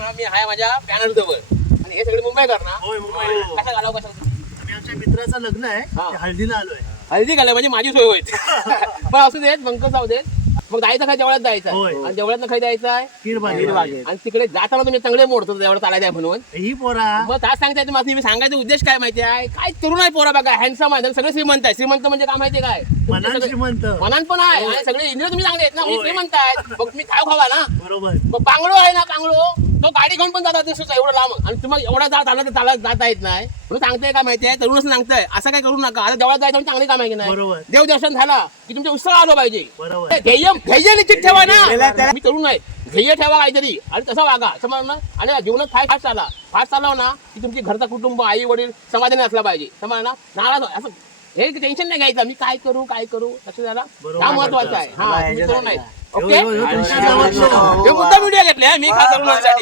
ना मी आहे माझ्या पॅनल जवळ आणि हे सगळे मुंबईकर ना. होय मुंबई. कशा घालावं कशा आम्ही आमच्या मित्राचं लग्न आहे हा. ते हळदीला आलोय. हल्दी घाला म्हणजे माझी सोय होईल. पण असू देत पंकज जाऊ देत. मग जायचं काय देवळात जायचं होय. आणि देवळात खाई जायचं आहे कीरबागे. आणि तिकडे जाताना तुम्ही चांगले मोडतो देवळात चालायचं आहे म्हणून. ही पोरा मग तास सांगताय तुम्हाला मी सांगायचा उद्देश काय माहिती आहे काय तरुण आहे पोरा बघा हँडसम आहे सगळे श्रीमंत आहे. श्रीमंत म्हणजे काय माहिती काय मनात श्रीमंत. मनात पण आहे आणि सगळे इंद्रिय तुम्ही चांगले आहेत ना म्हणजे होय. श्रीमंत आहेत. मग तुम्ही खाऊ खावा ना. बरोबर. मग बांगडो आहे ना बांगडो तो गाडी घेऊन पण जातात दिसतो एवढं लांब आणि तुम्हाला एवढा चालत जाता येत नाही म्हणून सांगताय काय माहिती आहे तरुण असं सांगताय असं काय करू नका. आता देवळात जायचं चांगली काम आहे की नाही. बरोबर. देवदर्शन झाला की तुमच्या उत्सव आलो पाहिजे. बरोबर. ध्येय निश्चित ठेवा ना. मी तरुण आहे ध्येय ठेवा काहीतरी आणि तसा वागा समज ना. आणि जीवनात फास्ट चालव ना की तुमची घरचा कुटुंब आई वडील समाधानी असला पाहिजे समज ना. नाराज असं हे टेन्शन नाही घ्यायचं मी काय करू लक्ष द्यायला हा महत्वाचं आहे. हा तुम्ही तरुण आहे. ओके तुमच्या गावातलं. हे मुद्दा व्हिडिओ घेतले मी खास तरुणांसाठी.